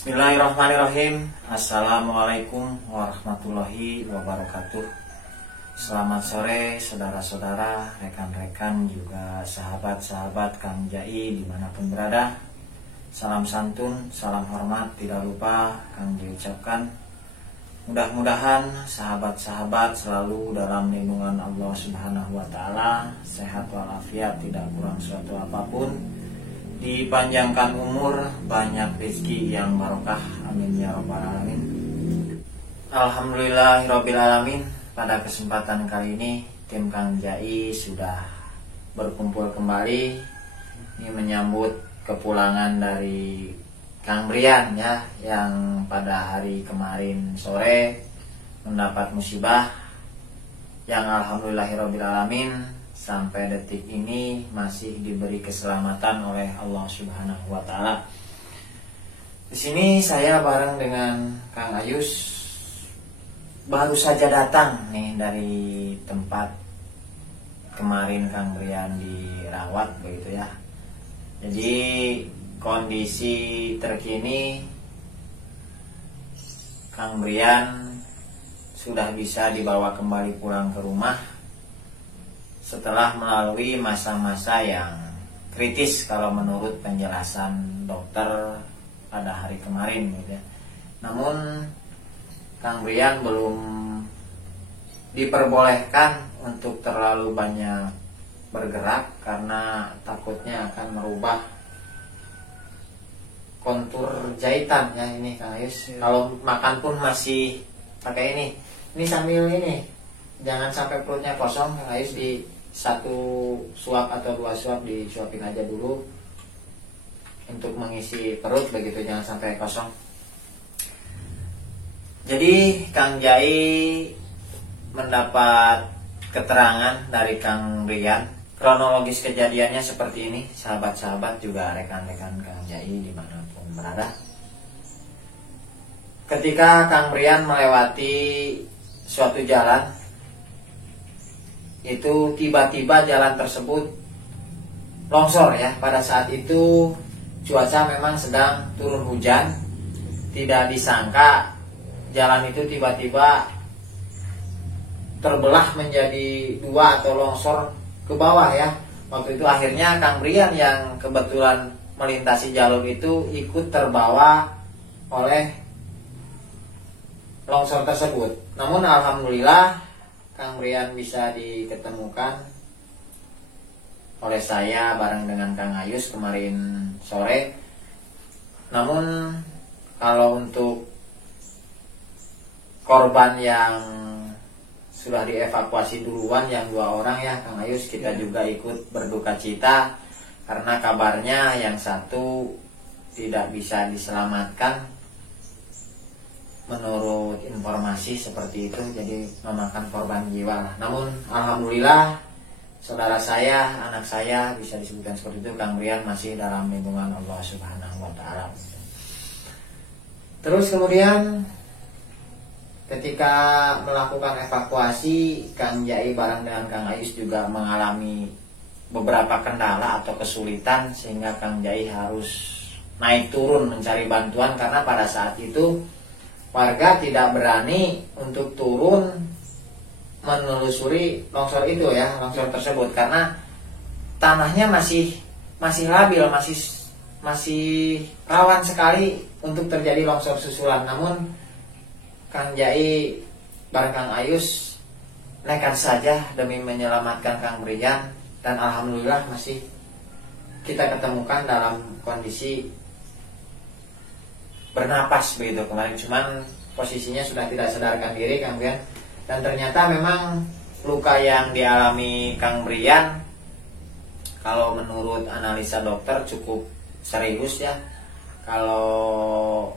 Bismillahirrahmanirrahim. Assalamualaikum warahmatullahi wabarakatuh. Selamat sore saudara-saudara, rekan-rekan, juga sahabat-sahabat Kang Jai dimanapun berada. Salam santun, salam hormat tidak lupa Kang diucapkan. Mudah-mudahan sahabat-sahabat selalu dalam lindungan Allah Subhanahu wa Ta'ala, sehat walafiat, tidak kurang suatu apapun, dipanjangkan umur, banyak rezeki yang barokah, amin ya rabbal alamin. Alhamdulillahirabbil alamin. Pada kesempatan kali ini tim Kang Jai sudah berkumpul kembali. Ini menyambut kepulangan dari Kang Brian ya, yang pada hari kemarin sore mendapat musibah, yang alhamdulillahirabbil alamin sampai detik ini masih diberi keselamatan oleh Allah Subhanahu wa Ta'ala. Di sini saya bareng dengan Kang Ayus, baru saja datang nih dari tempat kemarin Kang Brian dirawat begitu ya. Jadi kondisi terkini Kang Brian sudah bisa dibawa kembali pulang ke rumah setelah melalui masa-masa yang kritis kalau menurut penjelasan dokter pada hari kemarin gitu ya. Namun Kang Brian belum diperbolehkan untuk terlalu banyak bergerak karena takutnya akan merubah kontur jahitan ya ini Kang Ayus. Kalau makan pun masih pakai ini. Ini sambil ini, jangan sampai perutnya kosong Kang Ayus, di satu suap atau dua suap disuapin aja dulu untuk mengisi perut begitu, jangan sampai kosong. Jadi Kang Jai mendapat keterangan dari Kang Brian. Kronologis kejadiannya seperti ini, sahabat-sahabat juga rekan-rekan Kang Jai dimanapun berada. Ketika Kang Brian melewati suatu jalan, itu tiba-tiba jalan tersebut longsor ya. Pada saat itu cuaca memang sedang turun hujan. Tidak disangka jalan itu tiba-tiba terbelah menjadi dua atau longsor ke bawah ya. Waktu itu akhirnya Kang Brian yang kebetulan melintasi jalur itu ikut terbawa oleh longsor tersebut. Namun alhamdulillah Kang Brian bisa diketemukan oleh saya bareng dengan Kang Ayus kemarin sore. Namun kalau untuk korban yang sudah dievakuasi duluan yang 2 orang ya Kang Ayus, kita juga ikut berduka cita karena kabarnya yang satu tidak bisa diselamatkan menurut informasi seperti itu, jadi memakan korban jiwa. Namun alhamdulillah saudara saya, anak saya bisa disebutkan seperti itu, Kang Brian masih dalam lindungan Allah Subhanahu wa Ta'ala. Terus kemudian ketika melakukan evakuasi, Kang Jai bareng dengan Kang Ayus juga mengalami beberapa kendala atau kesulitan, sehingga Kang Jai harus naik turun mencari bantuan karena pada saat itu warga tidak berani untuk turun menelusuri longsor itu ya, longsor tersebut, karena tanahnya masih labil, masih rawan sekali untuk terjadi longsor susulan. Namun Kang Jai bareng Kang Ayus nekat saja demi menyelamatkan Kang Brian, dan alhamdulillah masih kita ketemukan dalam kondisi bernapas begitu kemarin, cuman posisinya sudah tidak sadarkan diri Kang Brian. Dan ternyata memang luka yang dialami Kang Brian kalau menurut analisa dokter cukup serius ya. Kalau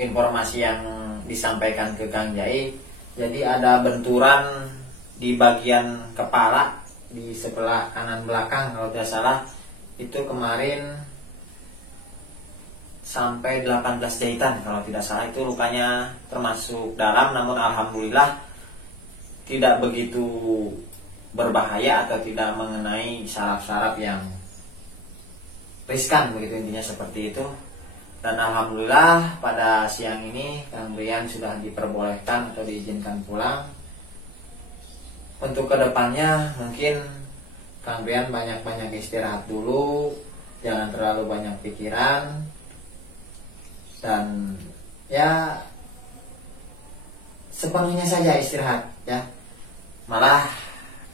informasi yang disampaikan ke Kang Jai, jadi ada benturan di bagian kepala di sebelah kanan belakang kalau tidak salah, itu kemarin sampai 18 jahitan kalau tidak salah. Itu lukanya termasuk dalam, namun alhamdulillah tidak begitu berbahaya atau tidak mengenai saraf-saraf yang riskan begitu, intinya seperti itu. Dan alhamdulillah pada siang ini Kang Brian sudah diperbolehkan atau diizinkan pulang. Untuk kedepannya mungkin Kang Brian banyak-banyak istirahat dulu, jangan terlalu banyak pikiran, dan ya sepenuhnya saja istirahat ya. Malah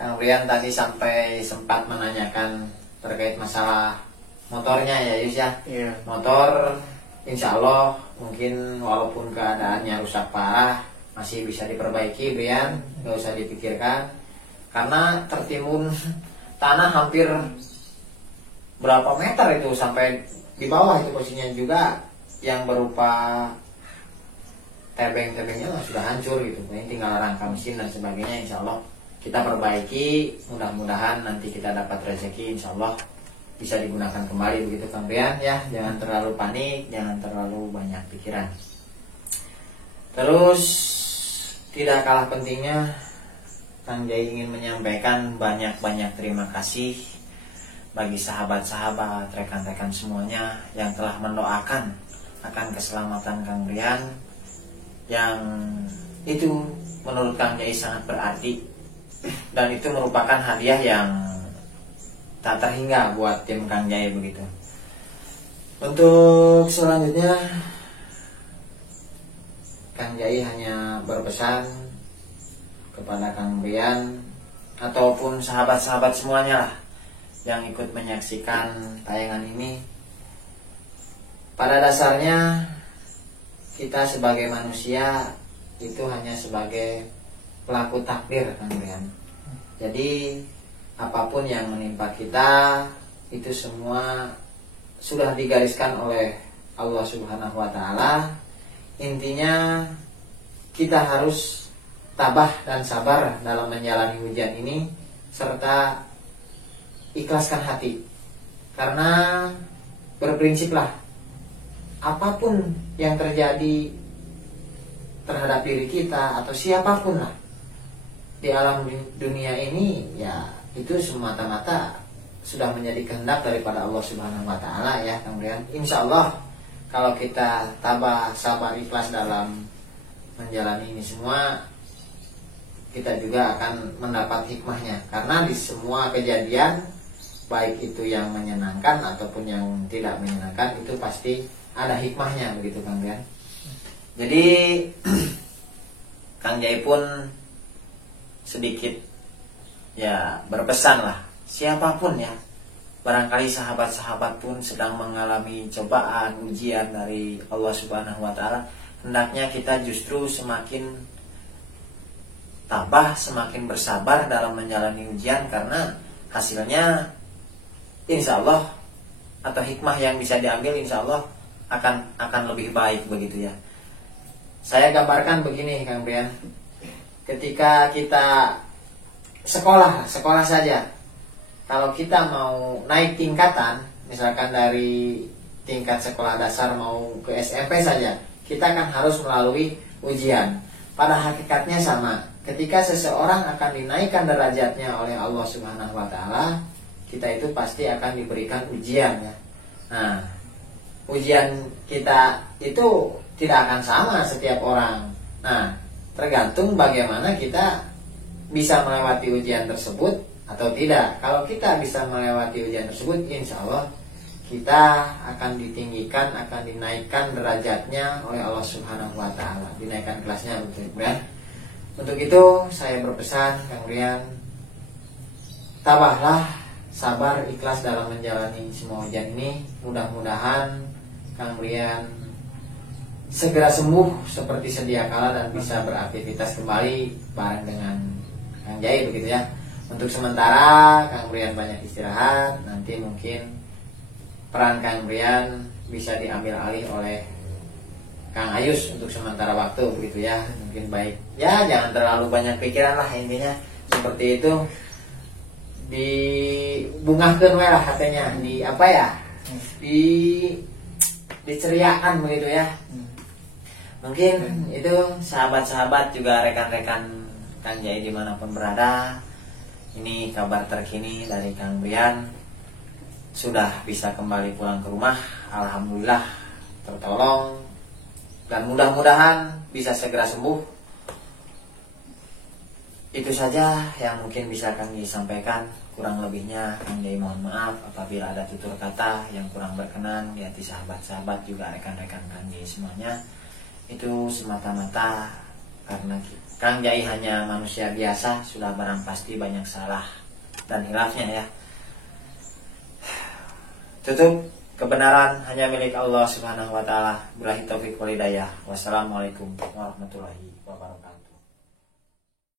Kang Brian tadi sampai sempat menanyakan terkait masalah motornya ya Yus ya. Iya. Motor insya Allah mungkin walaupun keadaannya rusak parah masih bisa diperbaiki Brian, nggak usah dipikirkan. Karena tertimbun tanah hampir berapa meter itu, sampai di bawah itu posisinya juga, yang berupa tebeng-tebengnya sudah hancur gitu. Ini tinggal rangka mesin dan sebagainya, insya Allah kita perbaiki. Mudah-mudahan nanti kita dapat rezeki, insya Allah bisa digunakan kembali begitu Kang Brian ya. Jangan terlalu panik, jangan terlalu banyak pikiran. Terus tidak kalah pentingnya, Kang Jai ingin menyampaikan banyak-banyak terima kasih bagi sahabat-sahabat, rekan-rekan semuanya yang telah mendoakan akan keselamatan Kang Brian, yang itu menurut Kang Jai sangat berarti, dan itu merupakan hadiah yang tak terhingga buat tim Kang Jai begitu. Untuk selanjutnya Kang Jai hanya berpesan kepada Kang Brian ataupun sahabat-sahabat semuanya lah yang ikut menyaksikan tayangan ini. Pada dasarnya kita sebagai manusia itu hanya sebagai pelaku takdir Kang Brian. Jadi apapun yang menimpa kita itu semua sudah digariskan oleh Allah Subhanahu wa taala. Intinya kita harus tabah dan sabar dalam menjalani ujian ini, serta ikhlaskan hati. Karena berprinsiplah apapun yang terjadi terhadap diri kita atau siapapun lah di alam dunia ini, ya itu semata-mata sudah menjadi kehendak daripada Allah Subhanahu wa taala ya Kang Brian. Insya Allah kalau kita tabah, sabar, ikhlas dalam menjalani ini semua, kita juga akan mendapat hikmahnya. Karena di semua kejadian, baik itu yang menyenangkan ataupun yang tidak menyenangkan, itu pasti ada hikmahnya begitu Kang Brian. Jadi Kang Jai pun sedikit ya berpesan lah, siapapun ya, barangkali sahabat-sahabat pun sedang mengalami cobaan, ujian dari Allah Subhanahu wa taala, hendaknya kita justru semakin tabah, semakin bersabar dalam menjalani ujian, karena hasilnya insya Allah atau hikmah yang bisa diambil insya Allah akan lebih baik begitu ya. Saya gambarkan begini Kang Brian, ketika kita sekolah saja, kalau kita mau naik tingkatan, misalkan dari tingkat sekolah dasar mau ke SMP saja, kita kan harus melalui ujian. Pada hakikatnya sama, ketika seseorang akan dinaikkan derajatnya oleh Allah Subhanahu wa taala, kita itu pasti akan diberikan ujian ya. Nah, ujian kita itu tidak akan sama setiap orang. Nah, tergantung bagaimana kita bisa melewati ujian tersebut atau tidak. Kalau kita bisa melewati ujian tersebut, insya Allah kita akan ditinggikan, akan dinaikkan derajatnya oleh Allah Subhanahu wa taala, dinaikkan kelasnya betul kan? Untuk itu saya berpesan Kang Brian, tabahlah, sabar, ikhlas dalam menjalani semua ujian ini. Mudah-mudahan Kang Brian segera sembuh seperti sedia kala dan bisa beraktivitas kembali bareng dengan Kang Jai begitu ya. Untuk sementara Kang Brian banyak istirahat, nanti mungkin peran Kang Brian bisa diambil alih oleh Kang Ayus untuk sementara waktu begitu ya. Mungkin baik ya, jangan terlalu banyak pikiran lah, intinya seperti itu. Dibungahkeun we lah katanya, di apa ya, diceriakan begitu ya. Mungkin itu sahabat-sahabat juga rekan-rekan Kang Jai dimanapun berada, ini kabar terkini dari Kang Brian, sudah bisa kembali pulang ke rumah. Alhamdulillah tertolong dan mudah-mudahan bisa segera sembuh. Itu saja yang mungkin bisa kami sampaikan. Kurang lebihnya Kang Jai mohon maaf apabila ada tutur kata yang kurang berkenan di hati sahabat-sahabat juga rekan-rekan Kang Jai semuanya. Itu semata-mata karena Kang Jai hanya manusia biasa, sudah barang pasti banyak salah dan hilafnya ya. Tutup, kebenaran hanya milik Allah Subhanahu wa taala. Billahi taufiq wal hidayah. Wassalamualaikum warahmatullahi wabarakatuh.